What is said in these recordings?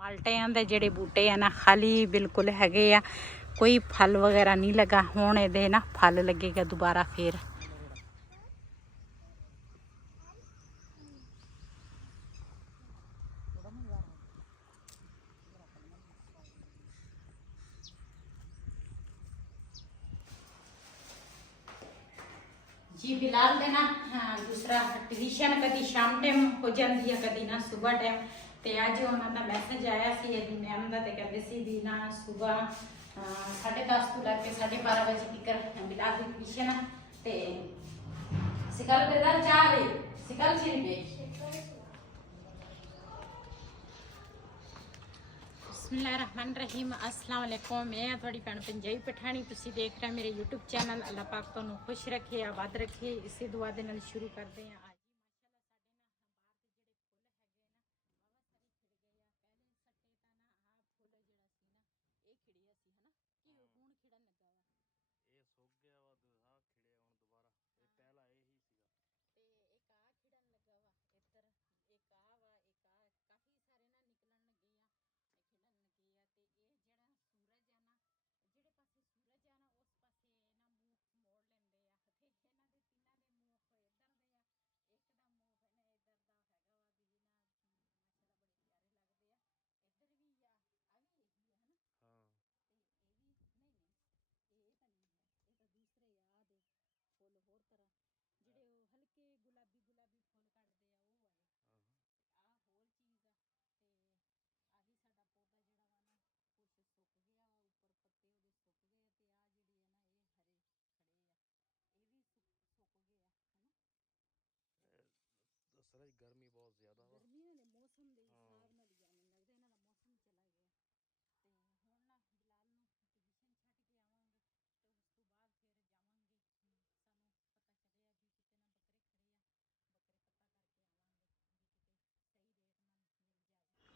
ਮਾਲਟਿਆਂ ਦੇ ਜਿਹੜੇ ਬੂਟੇ ਆ ਨਾ ਖਾਲੀ ਬਿਲਕੁਲ ਹੈਗੇ ਆ, ਕੋਈ ਫਲ ਵਗੈਰਾ ਨਹੀਂ ਲੱਗਾ। ਹੁਣ ਇਹਦੇ ਨਾ ਫਲ ਲੱਗੇਗਾ ਦੁਬਾਰਾ ਫੇਰ। जी बिलाल दे ना दूसरा ट्यूशन कभी शाम टाइम हो जाती है, कभी ना सुबह टाइम। तो अज उन्होंने मैसेज आया सी मैम का, तो कहते सी भी ना सुबह 10:30 तो लैके 12:30 बजे तक बिलाल की ट्यूशन। तो सिकल बिलाल चाह रही सिकल छिड़ गई। बिस्मिल्लाहिर्रहमानिर्रहीम। अस्सलाम वालेकुम। मैं थोड़ी भैन पंजाबी पठानी, तुसी देख रहे मेरे यूट्यूब चैनल। अल्लाह पाक तुहानू खुश रखे, आबाद रखे, इसी दुआ दे नाल शुरू करते हैं। गर्मी बहुत ज्यादा गर्मी वाले मौसम ਦੇ ਹਿਸਾਬ ਨਾਲ ਹੀ ਮੈਨੂੰ ਲੱਗਦਾ ਇਹਨਾਂ ਦਾ ਮੌਸਮ ਚਲਾ ਗਿਆ।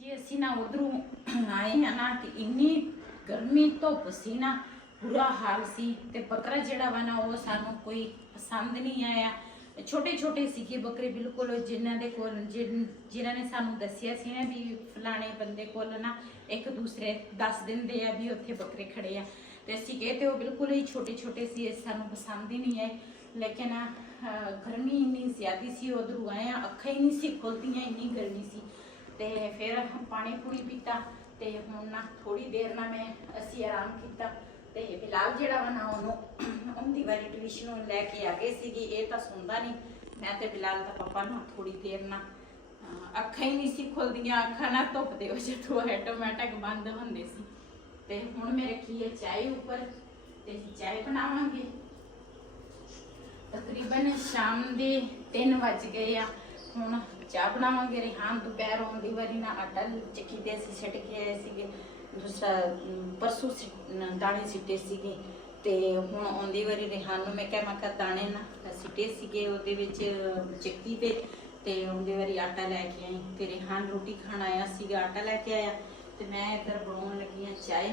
जी असी ना उधरों आए हैं ना कि इन्नी गर्मी धुप सी ना, बुरा हाल सी। ते बकरा जिहड़ा वा ना वो सानू कोई पसंद नहीं आया। छोटे छोटे सीगे बकरे बिल्कुल, जिन्हां दे कोल जिन्हां ने सानू दस्सिया सी ना भी फलाने बंदे कोल ना एक दूसरे दस दिंदे आ भी उत्थे बकरे खड़े आ। ते असी कहे ते वो बिल्कुल ही छोटे छोटे सी, सानू पसंद ही नहीं आए। लेकिन गर्मी इन्नी ज़्यादा सी, उधरों आए अक्खां ही नहीं सी खुलदियां, इन्नी गर्मी सी। ते फिर पानी पूरी पीता। ते हुण ना थोड़ी देर ना मैं असी आराम किया। ते बिलाल जिहड़ा वा ना उहनूं उहदी वारी ट्यूशन लैके आ गए सीगी। ये तो सुनदा नहीं। मैं ते बिलाल दा पापा ना थोड़ी देर ना अक्खां ही नहीं सी खुलदियां, अक्खां ना धुप दे वजह तो ऑटोमैटिक बंद होंदे सी। ते हुण मैं रखी है चाय उपर, ते चाय बनावांगे। तकरीबन शाम दे 3 बज गए आ। हुण चाह बनावांगे। रिहान दोपहर आउंदी वारी ना आटा चक्की ते असीं सिट के आए सीगे, दूसरा परसों दाने सिੱਟੇ सीगे। ते हुण आउंदी वारी रिहान नूं मैं कहा दाने ना सिੱਟੇ सीगे ਉਹਦੇ ਵਿੱਚ ਚੱਕੀ ते आउंदी वारी आटा लैके आई। ते रिहान रोटी खाण आया सीगा, आटा लैके आया। ते मैं इधर बनाउण लगी हां चाय।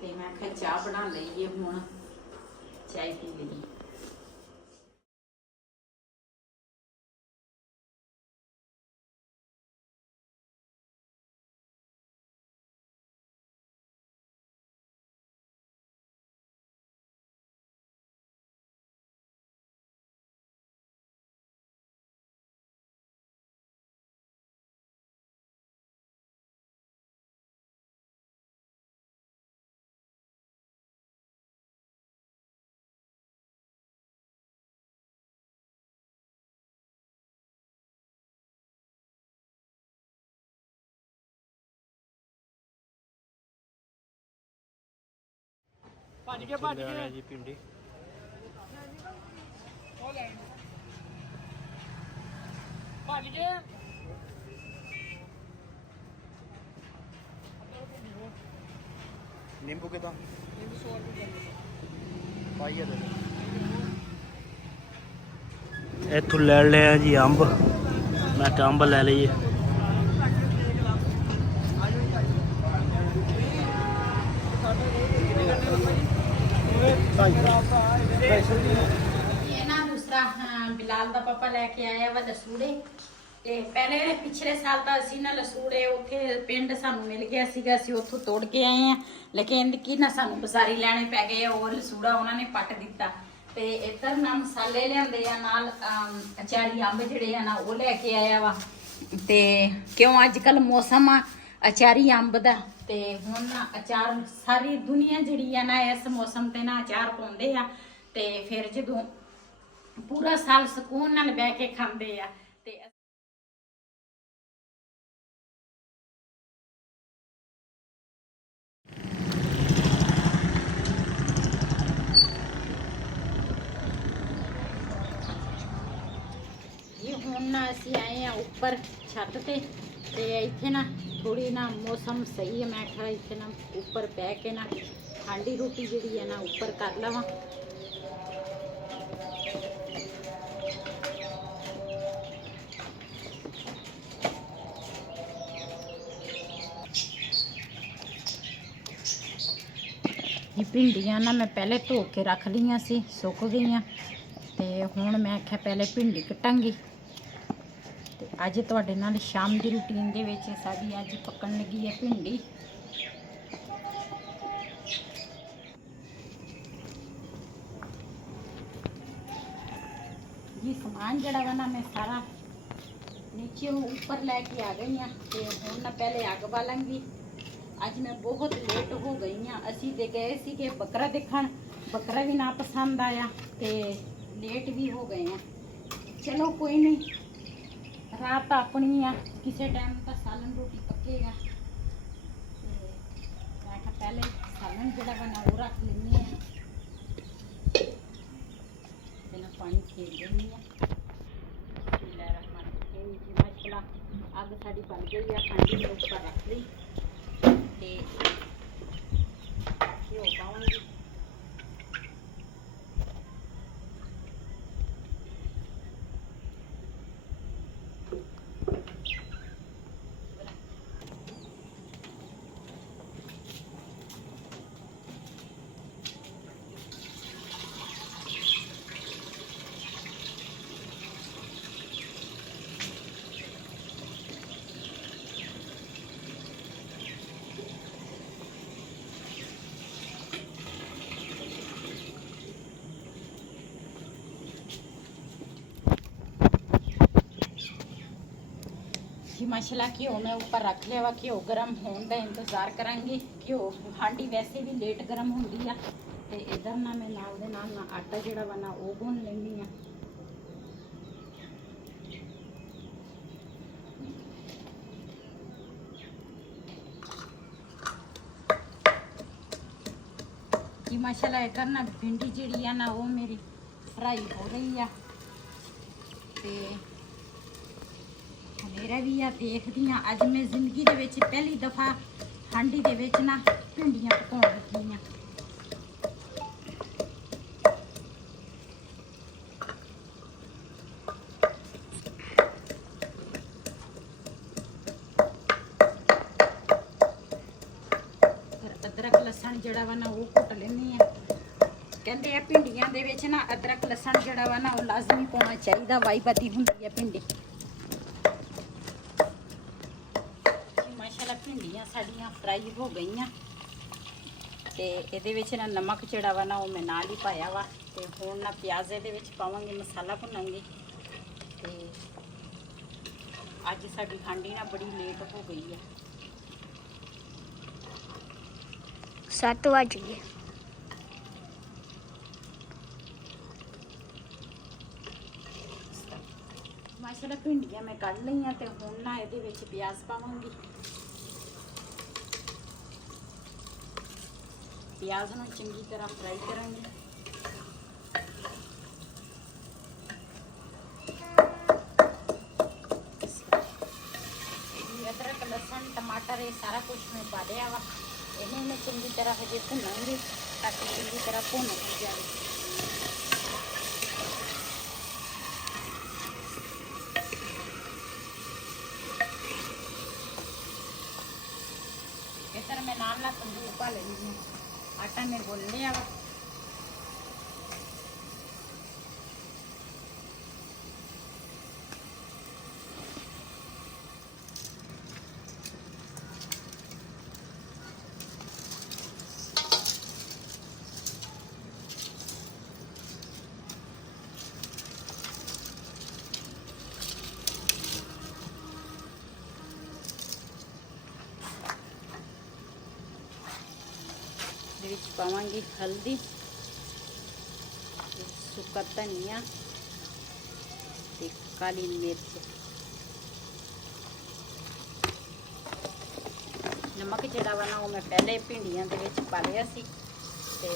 ते मैं आखिया चाह बना लईए, हुण चाय पी लईए। ਭੱਜ ਕੇ ਜੀ ਪਿੰਡੀ ਭੱਜ ਕੇ नींबू के दाम पाइए दे इथों ले लिया जी अंब। मैं अंब ले लीए। ये ना दूसरा बिलाल दा पापा लेके आया वा लसूड़े। ਤੇ ਪਹਿਲੇ ਪਿਛਲੇ ਸਾਲ ਤਾਂ ਅਸੀਂ ਨਾ ਲਸੂੜੇ ਉੱਥੇ ਪਿੰਡ ਸਾਨੂੰ ਮਿਲ ਗਿਆ ਸੀਗਾ, ਅਸੀਂ ਉੱਥੋਂ ਤੋੜ ਕੇ ਆਏ ਆ। ਲੇਕਿਨ ਕੀ ਨਾ ਸਾਨੂੰ ਬਾਜ਼ਾਰੀ ਲੈਣੇ ਪੈ ਗਏ, ਉਹ ਲਸੂੜਾ ਉਹਨਾਂ ਨੇ ਪੱਟ ਦਿੱਤਾ। ਤੇ ਇੱਧਰ ਨਾ ਮਸਾਲੇ ਲਿਆਂਦੇ ਆ, ਨਾਲ ਅਚਾਰੀ ਅੰਬ ਜਿਹੜੇ ਆ ਨਾ ਉਹ ਲੈ ਕੇ ਆਇਆ ਵਾ। ਤੇ ਕਿਉਂ ਅੱਜ ਕੱਲ ਮੌਸਮ ਆ ਅਚਾਰੀ ਅੰਬ ਦਾ, ਤੇ ਹੁਣ ਨਾ ਅਚਾਰ ਸਾਰੀ ਦੁਨੀਆ ਜਿਹੜੀ ਆ ਨਾ ਇਸ ਮੌਸਮ ਤੇ ਨਾ ਅਚਾਰ ਪਾਉਂਦੇ ਆ। ਤੇ ਫਿਰ ਜਦੋਂ ਪੂਰਾ ਸਾਲ ਸਕੂਨ ਨਾਲ ਬਹਿ ਕੇ ਖਾਂਦੇ ਆ। ਤੇ ਜੀ ਹੁਣ ਨਾ ਅਸੀਂ ਆਏ ਆ ਉੱਪਰ ਛੱਤ ਤੇ ਇੱਥੇ ਨਾ ਥੋੜੀ ਨਾ ਮੌਸਮ ਸਹੀ ਹੈ। ਮੈਂ ਕਿਹਾ ਇੱਥੇ ਨਾ ਉੱਪਰ ਬਹਿ ਕੇ ਨਾ ਠੰਡੀ ਰੋਟੀ ਜਿਹੜੀ ਹੈ ਨਾ ਉੱਪਰ ਕਰ ਲਵਾਂ। ਇਹ ਭਿੰਡੀਆਂ ਨਾ ਮੈਂ ਪਹਿਲੇ ਧੋ ਕੇ ਰੱਖ ਲਈਆਂ ਸੀ, ਸੁੱਕ ਗਈਆਂ। ਤੇ ਹੁਣ ਮੈਂ ਆਖਿਆ ਪਹਿਲੇ ਭਿੰਡੀ ਕੱਟਾਂਗੀ। ਤੇ ਅੱਜ ਤੁਹਾਡੇ ਨਾਲ ਸ਼ਾਮ ਦੀ ਰੂਟੀਨ ਦੇ ਵਿੱਚ ਸਾਡੀ ਅੱਜ ਪੱਕਣ ਲੱਗੀ ਹੈ ਭਿੰਡੀ। ਜੀ ਸਮਾਨ ਜਿਹੜਾ ਵਾ ਨਾ ਮੈਂ ਸਾਰਾ ਨੀਚੇ ਉੱਪਰ ਲੈ ਕੇ ਆ ਗਈ ਹਾਂ। ਤੇ ਹੁਣ ਨਾ ਪਹਿਲੇ ਅੱਗ ਬਾਲਾਂਗੀ। ਅੱਜ ਮੈਂ ਬਹੁਤ ਲੇਟ ਹੋ ਗਈ ਹਾਂ। ਅਸੀਂ ਤੇ ਗਏ ਸੀ ਕਿ ਬੱਕਰਾ ਦੇਖਣ, ਬੱਕਰਾ ਵੀ ਨਾ ਪਸੰਦ ਆਇਆ ਤੇ ਲੇਟ ਵੀ ਹੋ ਗਏ ਆ। ਚਲੋ ਕੋਈ ਨਹੀਂ, ਰਾਤ ਆਪਣੀ ਆ, ਕਿਸੇ ਟਾਈਮ ਤਾਂ ਸਾਲਨ ਰੋਟੀ ਪੱਕੇਗਾ। ਤੇ ਮੈਂ ਕਿਹਾ ਪਹਿਲੇ ਸਾਲਨ ਜਿਹੜਾ ਬਣਾ ਉਹ ਰੱਖ ਲੈਂਦੀ ਆ, ਪਹਿਲਾਂ ਪਾਣੀ ਫੇਰ ਲੈਂਦੀ ਆ। ਮਸਲਾ ਅੱਗ ਸਾਡੀ ਬਣ ਗਈ ਆ, ਹਾਂਡੀ ਦੇ ਉੱਪਰ ਰੱਖ ਲਈ ਤੇ ਘਿਓ ਪਾਵਾਂਗੀ। जी मसाला घ्यो मैं ऊपर रख लिया वा। घ्यो गर्म होने का इंतजार करांगी। घ्यो हांडी वैसे भी लेट गर्म होंदी आ। ते इधर ना मैं नाल दे नाल ना आटा जिहड़ा वा ना वो गुन लैंदी आ। जी माशाल्लाह इधर ना भिंडी जिहड़ी आ ना वो मेरी फ्राई हो रही आ। ते मेरा भी आ देखदी हाँ। अज मैं जिंदगी दे विच पहली दफा हांडी दे विच ना भिंडियां पकाउण लगी हाँ। अदरक लसन जिहड़ा वा ना वो कुट लैनी आ। कहंदे आ भिंडियां दे विच ना अदरक लसन जिहड़ा वा ना वो लाजमी पाउणा चाहीदा, वाई बदी हुंदी है भिंडी। भिंडियां साड़ियां फ्राई हो गई ते इहदे विच ना नमक जिहड़ा वा ना वो मैं नाल ही पाया वा। ते हुण ना प्याज इहदे विच पावांगी, मसाला भुनांगी। ते अज साडी हांडी ना बड़ी लेट हो गई है। 7 बज गए। माशाल्लाह भिंडियां मैं कढ़ लईआं ते हुण ना इहदे विच प्याज पावांगी। प्याज ਨੂੰ ਚੰਗੀ ਤਰ੍ਹਾਂ ਫਰਾਈ ਕਰਾਂਗੇ। अदरक लहसुन टमाटर ये सारा कुछ मैं पा दिया वा। इन्हें मैं चंगी तरह हजे भुनांगी ताकि चंगी तरह भुन जाए। इधर मैं नाल ना तंदूर पा लेनी हूँ। आटा मैं गुन लिया वा। ਵਿੱਚ ਪਾਵਾਂਗੀ ਹਲਦੀ ਤੇ ਸੁੱਕਾ ਧਨੀਆ ਤੇ ਕਾਲੀ ਮਿਰਚ। ਨਮਕ ਜਿਹੜਾ ਵਾ ਨਾ ਉਹ ਮੈਂ ਪਹਿਲੇ ਭਿੰਡੀਆਂ ਦੇ ਵਿੱਚ ਪਾ ਲਿਆ ਸੀ ਤੇ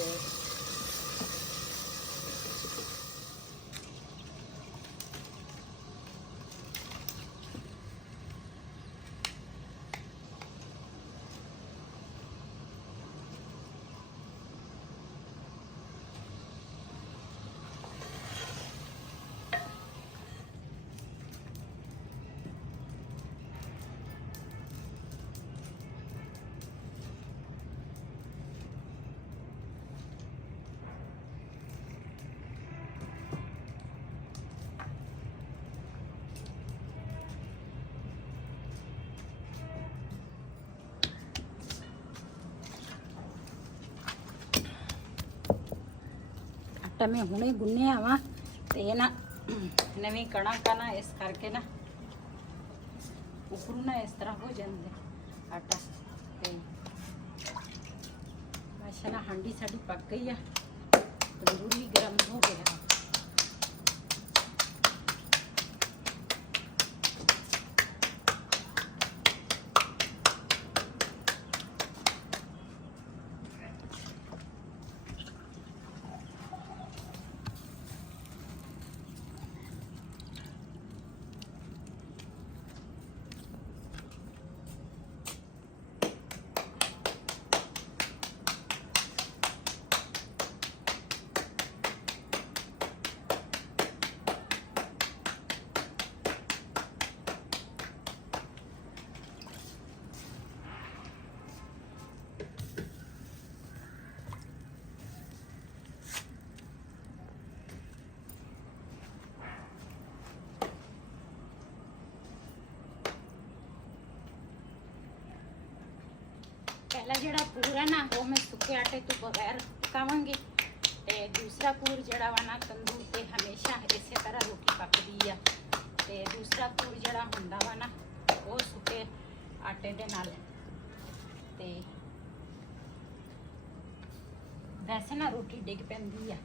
ਆਟਾ ਮੈਂ ਹੁਣੇ ਗੁੰਨਿਆ ਵਾ ਤੇ ਇਹ ਨਾ ਨਵੀਂ ਕਣਕ ਆ ਨਾ, ਇਸ ਕਰਕੇ ਨਾ ਉੱਪਰੋਂ ਨਾ ਇਸ ਤਰ੍ਹਾਂ ਹੋ ਜਾਂਦੇ ਆਟਾ। ਤੇ ਮਾਸ਼ਾਅੱਲਾ ਹਾਂਡੀ ਸਾਡੀ ਪੱਕ ਗਈ ਆ, ਤੰਦੂਰ ਵੀ ਗਰਮ ਹੋ ਗਿਆ। पहला जड़ा पूर है ना वो मैं सुखे आटे तो बगैर पकावांगी ते दूसरा पूर जड़ा वा ना तंदूर ते हमेशा इस तरह रोटी पकदी आ। ते दूसरा पूर जड़ा हुंदा वा ना वो सुखे आटे दे नाल। ते वैसे ना रोटी डिग पैंदी आ।